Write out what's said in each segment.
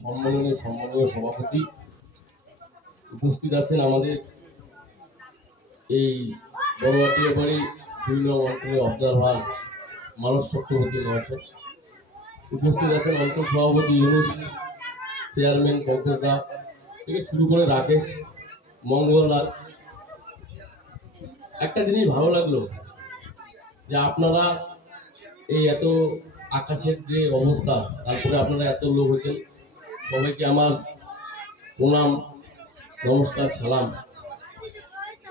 সম্মাননীয় সম্মানীয় সভাপতি উপস্থিত আছেন আমাদের এই বড়ুয়াটিয়া বাড়ি বিভিন্ন অঞ্চলের অবজারভার মানস চক্রবর্তী মহাশয়। উপস্থিত আছেন অঞ্চল সভাপতি ইউনুস, চেয়ারম্যান পঙ্কজদা থেকে শুরু করে রাকেশ, মঙ্গলদার। একটা জিনিস ভালো লাগল যে আপনারা এই এত আকাশের যে অবস্থা, তারপরে আপনারা এত লোক হয়েছেন সবাইকে আমার প্রণাম, নমস্কার, সালাম।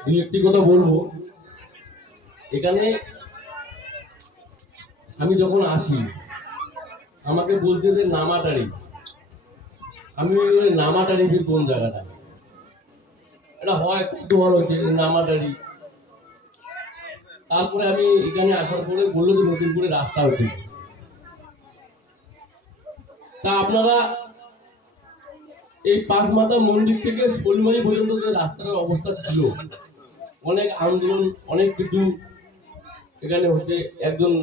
দুই একটি কথা বলব। এখানে আমি যখন আসি, আমাকে বলছে যে নামাটারি। আমি নামাটারি কোন জায়গাটা? এটা হয়, খুব ভালো হচ্ছে নামাটারি। তারপরে আমি এখানে আসার পরে বলল যে নতুন করে রাস্তা উঠে তা আপনারা এই পাঁচমাথা মন্দির থেকে শোলমারি পর্যন্ত যে রাস্তার অবস্থা ছিল, অনেক আন্দোলন, অনেক কিছু। এখানে হচ্ছে একজন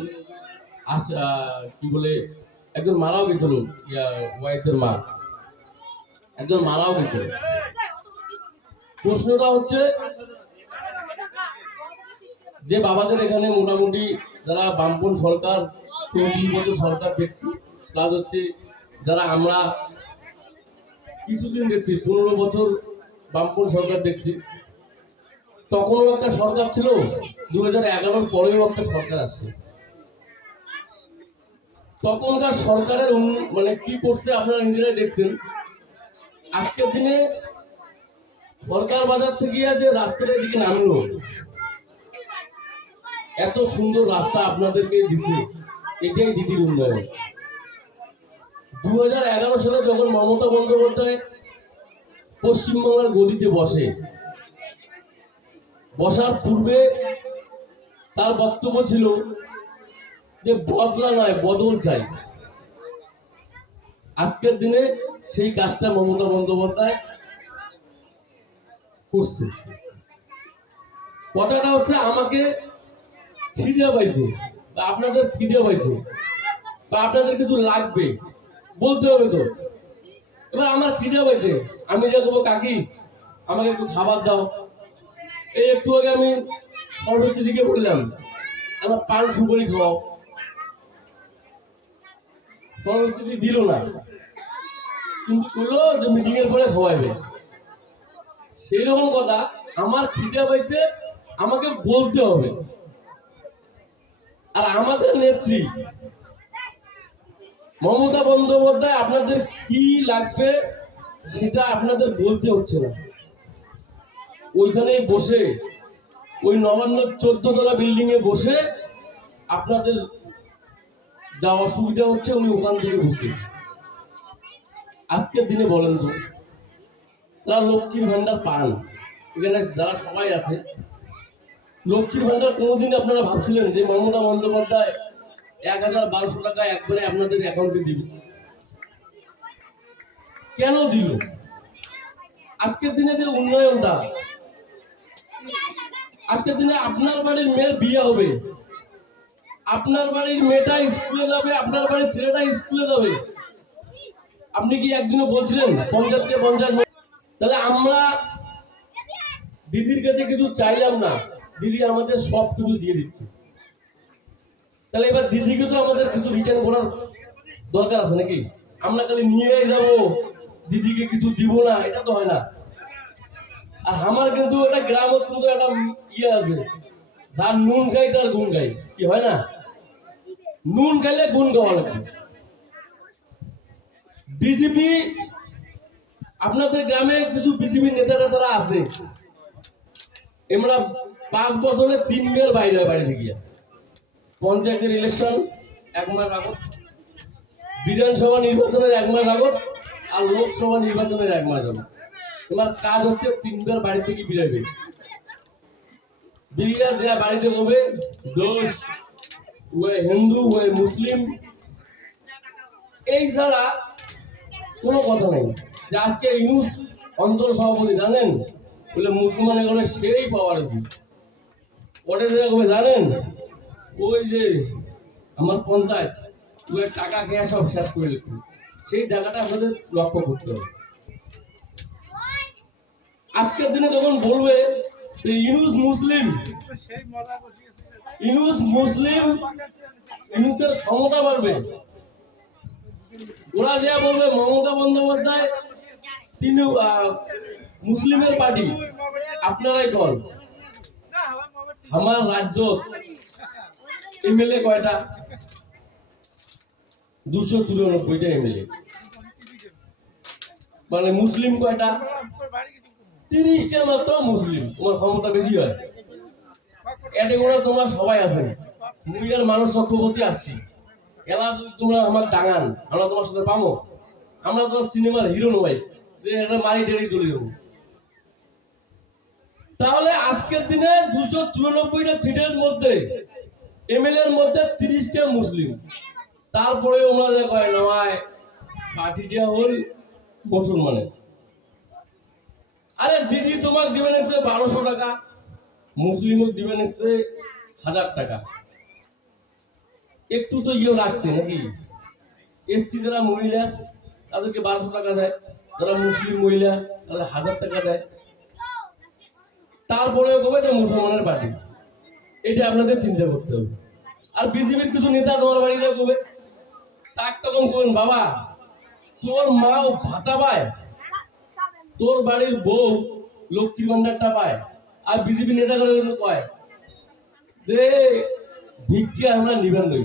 কি বলে, একজন মারাও গেছিল ওয়াইফের মা। একজন মারাও গেছিল। প্রশ্নটা হচ্ছে যে বাবাদের এখানে মোটামুটি যারা বামপন সরকার সরকার দেখছি প্লাস হচ্ছে যারা আমরা কিছুদিন দেখছি, পনেরো বছর বামপন সরকার দেখছি। তখনও একটা সরকার ছিল দু হাজার এগারোর পরেও একটা সরকার আসছে। তখনকার সরকারের মানে কি করছে আপনারা নিজেরাই দেখছেন। আজকের দিনে সরকার বাজার থেকে যে রাস্তাটার দিকে নামলো, এত সুন্দর রাস্তা আপনাদেরকে দিচ্ছে। এটাই দিদির উন্নয়ন। দু হাজার এগারো সালে যখন মমতা বন্দ্যোপাধ্যায় পশ্চিমবাংলার গদিতে বসে, বসার পূর্বে তার বক্তব্য ছিল যে বদলা নয়, বদল চাই। আজকের দিনে সেই কাজটা মমতা বন্দ্যোপাধ্যায় করছে। কথাটা হচ্ছে আমাকে খিদে পাইছে আপনাদের খিদে পাইছে, বা আপনাদের কিছু লাগবে। বলতে হবে তো। এবার আমার খিদে পাইছে আমি যা দেবো কাকি, আমাকে একটু খাবার দাও। এই একটু আগে আমি সরস্বতী দিকে বললাম, আমার পান সুপারি খাওয়াও সরস্বতী দিল না। কিন্তু বলল যে মিটিং এর পরে খাওয়াইবে। সেই রকম কথা আমার খিদে পাইছে আমাকে বলতে হবে। আর আমাদের নেত্রী মমতা বন্দ্যোপাধ্যায় আপনাদের কি লাগবে সেটা আপনাদের বলতে হচ্ছে না। ওইখানে বসে, ওই নবান্ন চোদ্দ তলা বিল্ডিং এ বসে আপনাদের যা অসুবিধা হচ্ছে উনি ওখান থেকে বসে আজকের দিনে বলেন তো, তারা লক্ষ্মীর ভান্ডার পান এখানে যারা সবাই আছে, লক্ষ্মীর ভান্ডার কোনোদিন আপনারা ভাবছিলেন যে মমতা বন্দ্যোপাধ্যায় এক হাজার বারোশো টাকা একবারে আপনাদের অ্যাকাউন্টে কেন দিল? আজকের দিনে যে উন্নয়নটা, আজকের দিনে আপনার বাড়ির মেয়ের বিয়ে হবে। আপনার বাড়ির মেয়েটা স্কুলে যাবে, আপনার বাড়ির ছেলেটা স্কুলে যাবে। আপনি কি একদিনও বলছিলেন, পঞ্চায়েতকে পঞ্চায়েত তাহলে আমরা দিদির কাছে কিছু চাইলাম না, দিদি আমাদের সব কিছু দিয়ে দিচ্ছে। তাহলে এবার দিদিকে তো আমাদের কিছু রিটার্ন করার দরকার আছে নাকি? আমরা খালি নিয়েই যাব। দিদিকে কিছু দিব না, এটা তো হয় না। আর আমার কিন্তু একটা গ্রামের কিন্তু একটা ইয়ে আছে। যার নুন খাই, তার গুণ গাই কি হয় না? নুন খাইলে গুণ গাওয়া লাগবে বিজেপি, আপনাদের গ্রামে কিছু বিজেপি নেতারা তারা আছে। আমরা পাঁচ বছরে তিনবার বাইরে হয় বাড়ি থেকে। পঞ্চায়েতের ইলেকশন এক মাস আগত। বিধানসভা নির্বাচনের এক মাস আগত আর লোকসভা নির্বাচনের এক মাস আগত। তোমার কাজ হচ্ছে তিনবার বাড়ি থেকে বেরোবে বিরিয়া যা বাড়িতে বলবে, দোষ ওয়ে হিন্দু ওয়ে মুসলিম, এই ছাড়া কোনো কথা নেই। যে আজকে ইউনুস অন্তর সভাপতি জানেন? বলে মুসলমান এগুলো সেই পাওয়ার আছে। ওটা জানেন? ওই যে আমার পঞ্চায়েত, ওই টাকা খেয়ে সব শেষ করে দিচ্ছে সেই জায়গাটা আমাদের লক্ষ্য করতে হবে। আজকের দিনে যখন বলবে যে ইউনুস মুসলিম ইউনুস মুসলিম ইউনুসের ক্ষমতা বাড়বে। ওরা যা বলবে, মমতা বন্দ্যোপাধ্যায় তিনি মুসলিমের পার্টি। আপনারাই কর আমার রাজ্য এমএলএ কয়টা? দুশো চুরানব্বইটা এমএলএ মানে মুসলিম কয়টা? তিরিশটা মাত্র মুসলিম। তোমার ক্ষমতা বেশি হয়। করে সবাই আছেন মানুষ চক্রবর্তী আসছি। এলা তোমরা আমার ডাঙান, আমরা তোমার সাথে পাবো। আমরা তো সিনেমার হিরো নয় যে একটা মারি টেরি চলে যাব তাহলে আজকের দিনে দুশো চুরানব্বইটা সিটের মধ্যে এমএলএ এর মধ্যে তিরিশটা মুসলিম। তারপরে ওনাদের কয় নয় পার্টিটা হল মুসলমানের। আরে দিদি, তোমার দিবেন এসে বারোশো টাকা। মুসলিমও দিবেন এসে হাজার টাকা। একটু তো ইয়ে রাখছে নাকি? এসটি যারা মহিলা, তাদেরকে বারোশো টাকা দেয়। যারা মুসলিম মহিলা, তাদের হাজার টাকা দেয়। তারপরে কবে যে মুসলমানের পার্টি? এটা আপনাদের চিন্তা করতে হবে। আর বিজেপির কিছু নেতা তোমার বাড়িতে কবে তাক তখন করবেন বাবা। তোর মাও ভাতা পায়। তোর বাড়ির বউ লক্ষ্মীর ভান্ডারটা পায়। আর বিজেপি নেতা করে যে আমরা নিবেন নই।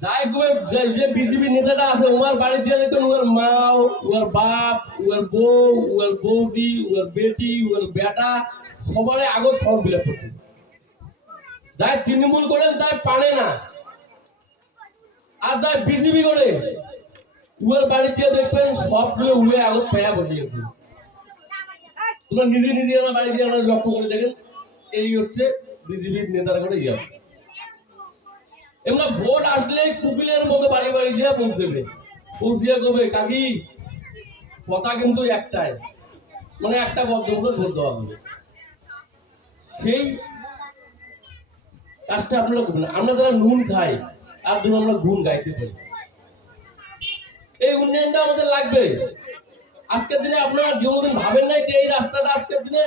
যাই যে- বিজেপি নেতাটা আছে ওমার বাড়িতে দেখবেন ওর মা ওর বাপ ওর বউ ওর বৌদি ওর বেটি ওর বেটা, সবারই আগত ফর্ম ফিল আপ করছে। যাই তৃণমূল করেন তাই পারে না। আর যাই বিজেপি করে উয়ার বাড়িতে দেখবেন সবগুলো উয়ে আগত পেয়া বসে গেছে। তোমরা নিজে নিজে আমার বাড়িতে আমরা লক্ষ্য করে দেখেন, এই হচ্ছে বিজেপির নেতারা করে ইয়া। এমরা ভোট আসলে কুকিলের মতো বাড়ি বাড়ি যা পৌঁছবে। পৌঁছিয়া কবে? কাকি, কথা কিন্তু একটাই। মানে একটা বদ্ধ করে ভোট দেওয়া হবে। সেই কাজটা আপনারা করবেন আমরা যারা নুন খাই আর ধরুন আমরা গুণ গাইতে পারি। এই উন্নয়নটা আমাদের লাগবে। আজকের দিনে আপনারা যেমন ভাবেন নাই যে এই রাস্তাটা আজকের দিনে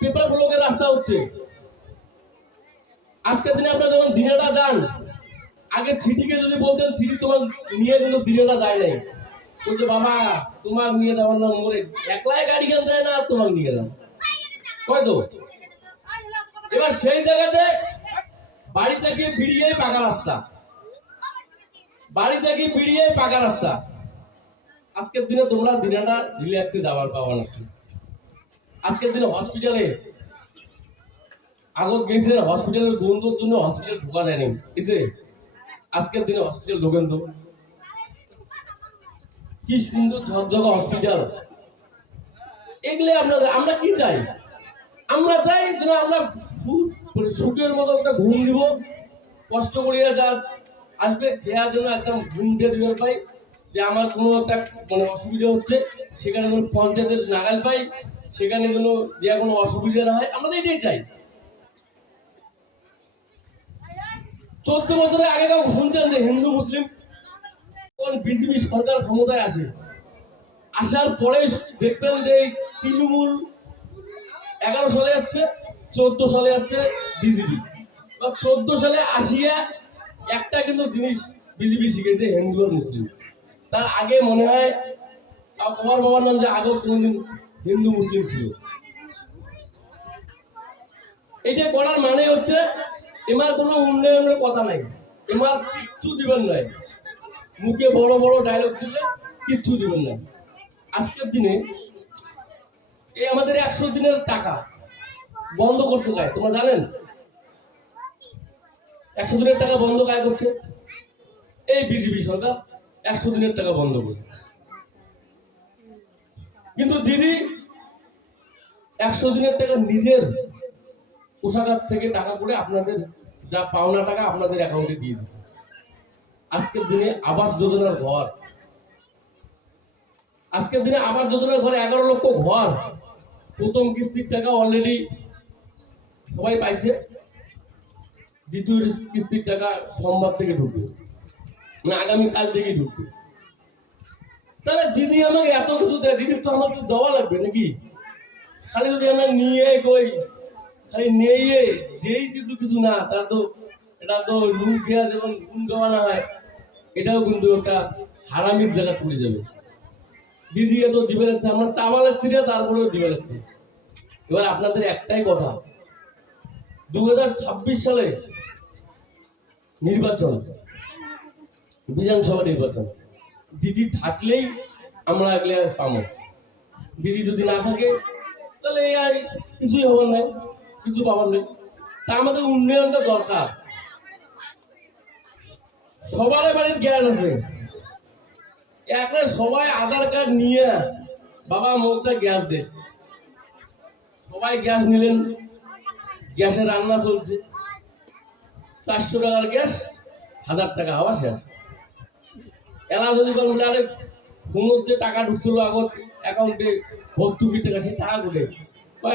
পেপার ব্লকের রাস্তা হচ্ছে। আজকের দিনে আপনারা যখন দিনেটা যান, আগে ছিটিকে যদি বলতেন ছিটি তোমার নিয়ে কিন্তু দিনেটা যায় নাই। বলছে, বাবা, তোমার নিয়ে যাওয়ার নাম মরে একলাই গাড়ি গান যায় না তোমার নিয়ে যান হয়তো এবার সেই জায়গাতে বাড়ি থেকে বেরিয়ে পাকা রাস্তা। বাড়ি থেকে বেরিয়ে পাকা রাস্তা। আজকের দিনে তোমরা দিনাটা রিল্যাক্সে যাওয়ার পাওয়া আজকের দিনে হসপিটালে আগত গেছিলেন হসপিটালের বন্ধুর জন্য হসপিটাল ঢোকা যায়নি। বুঝছে আজকের দিনে হসপিটাল ঢোকেন তো। কি সুন্দর ঝকঝকা হসপিটাল এগুলো আপনাদের আমরা কি চাই? আমরা চাই যেন আমরা সুখের মতো একটা ঘুম দিব, কষ্ট করিয়া যা আসবে দেওয়ার জন্য একদম ঘুম দিয়ে দিবে পাই যে আমার কোনো একটা মানে অসুবিধা হচ্ছে, সেখানে যেন পঞ্চায়েতের নাগাল পাই, সেখানে যেন যে কোনো অসুবিধা না হয়, আমরা তো এটাই চাই। চোদ্দ বছরের আগে কাউ শুনছেন যে হিন্দু, মুসলিম, কোন বিজেপি সরকার ক্ষমতায় আসে? আসার পরে দেখবেন যে তৃণমূল এগারো সালে যাচ্ছে চোদ্দ সালে যাচ্ছে বিজেপি চোদ্দ সালে আসিয়া একটা কিন্তু জিনিস বিজেপি শিখেছে হিন্দু আর মুসলিম। তার আগে মনে হয় আহ, বাবার নাম যে আগে কোনোদিন হিন্দু মুসলিম ছিল। এটা করার মানে হচ্ছে এমার কোনো উন্নয়নের কথা নাই। এমার কিচ্ছু দিবেন নাই। মুখে বড় বড় ডায়লগ দিলে কিচ্ছু দিবেন নাই। আজকের দিনে এই আমাদের একশো দিনের টাকা বন্ধ করছে গায়ে, তোমরা জানেন? একশো দিনের টাকা বন্ধ গায়ে করছে? এই বিজেপি সরকার একশো দিনের টাকা বন্ধ করছে। কিন্তু দিদি, একশো দিনের টাকা নিজের কোষাগার থেকে টাকা করে আপনাদের যা পাওনা টাকা আপনাদের অ্যাকাউন্টে দিয়ে দিচ্ছে। আজকের দিনে আবাস যোজনার ঘর। আজকের দিনে আবাস যোজনার ঘরে এগারো লক্ষ ঘর। প্রথম কিস্তির টাকা অলরেডি সবাই পাইছে। দ্বিতীয় কিস্তির টাকা সোমবার থেকে ঢুকবে। মানে আগামী কাল থেকেই ঢুকবে। তাহলে দিদি আমাকে এত কিছু দেয় দিদির তো আমাকে দেওয়া লাগবে নাকি? খালি যদি আমরা নিয়ে কই, খালি নিয়ে যেই কিন্তু কিছু না তার তো এটা তো নুন খেয়া যেমন গুণ দেওয়া না হয়। এটাও কিন্তু একটা হারামির জায়গা পড়ে যাবে। দিদি এত দিবে লাগছে, আমরা চাওয়া লাগছি না, তারপরেও দিবে লাগছে। এবার আপনাদের একটাই কথা দু হাজার ছাব্বিশ সালে নির্বাচন, বিধানসভা নির্বাচন। দিদি থাকলেই আমরা এগুলো পাবো। দিদি যদি না থাকে, তাহলে আর কিছুই হবার নাই, কিছু পাবার নেই। তা আমাদের উন্নয়নটা দরকার। সবার বাড়ির গ্যাস আছে। একটা সবাই আধার কার্ড নিয়ে বাবা মুখটা গ্যাস দে সবাই গ্যাস নিলেন গ্যাসে রান্না চলছে। চারশো টাকার গ্যাস, হাজার টাকা আবার শেষ। এলা যদি বলব আরে ফোনের টাকা ঢুকছিল আগত অ্যাকাউন্টে ভর্তুকি টাকা সেই টাকা করে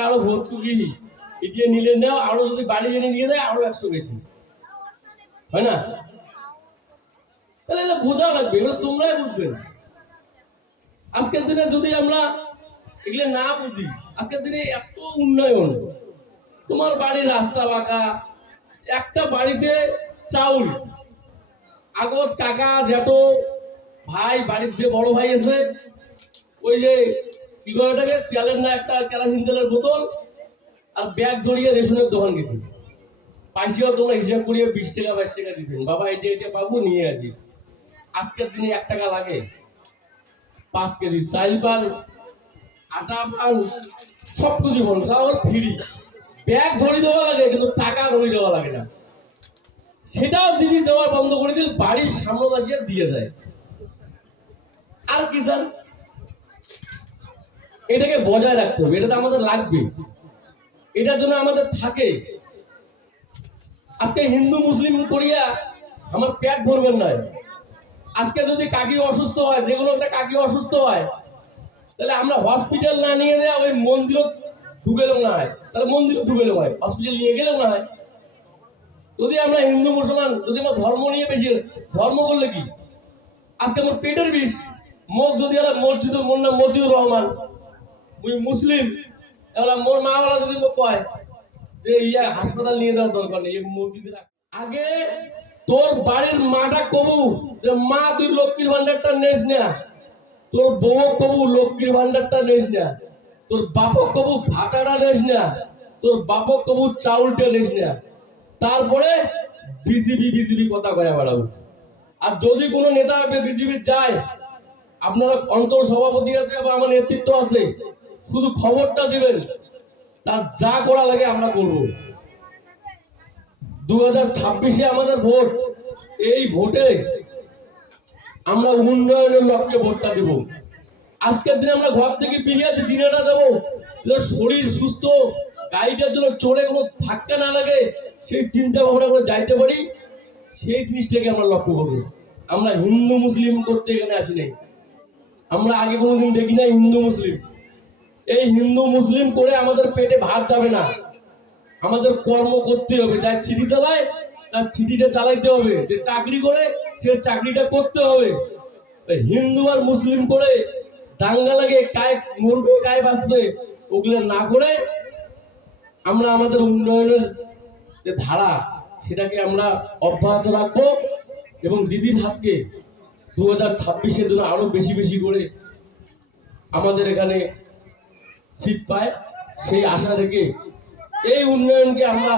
আরও ভর্তুকি এটিয়ে নিলে নেও, আরও যদি বাড়ি জেনে নিয়ে যায় আরও একশো বেশি। হয় না? তাহলে এটা বোঝা লাগবে এগুলো তোমরাই বুঝবে। আজকের দিনে যদি আমরা এগুলো না বুঝি, আজকের দিনে এত উন্নয়ন তোমার বাড়ির রাস্তা বাঁকা, একটা বাড়িতে চাউল, আগত কাকা, জ্যাঠো, ভাই, বাড়ির যে বড় ভাই আছে ওই যে কি করে তেলের না একটা কেরাসিন তেলের বোতল আর ব্যাগ ধরিয়ে রেশনের দোকান গেছি পাইছিও তোমরা হিসাব করিয়ে বিশ টাকা, বাইশ টাকা দিচ্ছেন বাবা এটা এটা পাবো নিয়ে আসি। আজকের দিনে এক টাকা লাগে। পাঁচ কেজি চাল পান, আটা পান সব কিছু বল তাহলে ফ্রি। ব্যাগ ধরে দেওয়া লাগে, কিন্তু টাকা ধরে দেওয়া লাগে না। সেটাও দিদি দেওয়ার বন্ধ করে দিল, বাড়ির সামনে দিয়ে যায়। আর কি স্যার? এটাকে বজায় রাখতে হবে, এটা তো আমাদের লাগবে। এটার জন্য আমাদের থাকে। আজকে হিন্দু, মুসলিম করিয়া আমার পেট ভরবেন না। আজকে যদি কাকি অসুস্থ হয়, যেগুলো একটা কাকি অসুস্থ হয়, তাহলে আমরা হসপিটাল না নিয়ে যায় ওই মন্দিরও ঢুকেলেও না হয়। তাহলে মন্দিরও ঢুকেলেও হয় হসপিটাল নিয়ে গেলেও না হয়। যদি আমরা হিন্দু, মুসলমান, যদি আমার ধর্ম নিয়ে বেশি, ধর্ম করলে কি? আজকে আমার পেটের বিষ। মুখ যদি আলা মসজিদ, মোর নাম মজিদুর রহমান। মুই মুসলিম এবার মোর মা বলা যদি মোক কয় যে ইয়া হাসপাতাল নিয়ে যাওয়ার দরকার নেই মসজিদে আগে তোর বাড়ির মাটা কবু, যে মা তুই লক্ষ্মীর ভান্ডারটা নেস না। তোর বউ কবু, লক্ষ্মীর ভান্ডারটা নেস না। তোর বাপক কবু ভাতাটা নেস না, তোর বাপক কবু চাউলটা নেস না। তারপরে বিজেপি বিজেপি কথা কয়া বেড়াবো। আর যদি কোনো নেতা বিজেপি যায়, আপনারা অন্তর সভাপতি আছে বা আমার নেতৃত্ব আছে, শুধু খবরটা দিবেন, তার যা করা লাগে আমরা করব। দু হাজার ছাব্বিশে আমাদের ভোট, এই ভোটে আমরা উন্নয়নের লক্ষ্যে ভোটটা দেব। আজকের দিনে আমরা ঘর থেকে বেরিয়ে যে দিনেটা যাব শরীর সুস্থ, গাড়িটার জন্য চড়ে কোনো ধাক্কা না লাগে, সেই চিন্তা ভাবনা করে যাইতে পারি। সেই জিনিসটাকে আমরা লক্ষ্য করব। আমরা হিন্দু, মুসলিম করতে এখানে আসি নাই। আমরা আগে কোনোদিন দেখি না হিন্দু, মুসলিম। এই হিন্দু, মুসলিম করে আমাদের পেটে ভাত যাবে না। আমাদের কর্ম করতে হবে। যার চিঠি চালায়, তার চিঠিটা চালাইতে হবে। যে চাকরি করে, সে চাকরিটা করতে হবে। হিন্দু আর মুসলিম করে দাঙ্গা লাগে, কায় মরবে, কায় বাঁচবে, ওগুলো না করে আমরা আমাদের উন্নয়নের যে ধারা, সেটাকে আমরা অব্যাহত রাখব এবং দিদির হাতকে দু হাজার ছাব্বিশের জন্য আরও বেশি বেশি করে আমাদের এখানে সিট পায়। সেই আশা রেখে এই উন্নয়নকে আমরা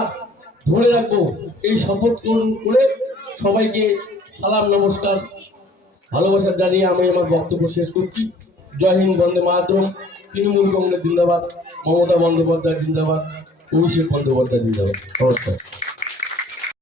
ধরে রাখব। এই শপথ গ্রহণ করে সবাইকে সালাম, নমস্কার, ভালোবাসা জানিয়ে আমি আমার বক্তব্য শেষ করছি। জয় হিন্দ বন্দে মাতরম। তৃণমূল কংগ্রেস জিন্দাবাদ মমতা বন্দ্যোপাধ্যায় জিন্দাবাদ অভিষেক বন্দ্যোপাধ্যায় জিন্দাবাদ। নমস্কার।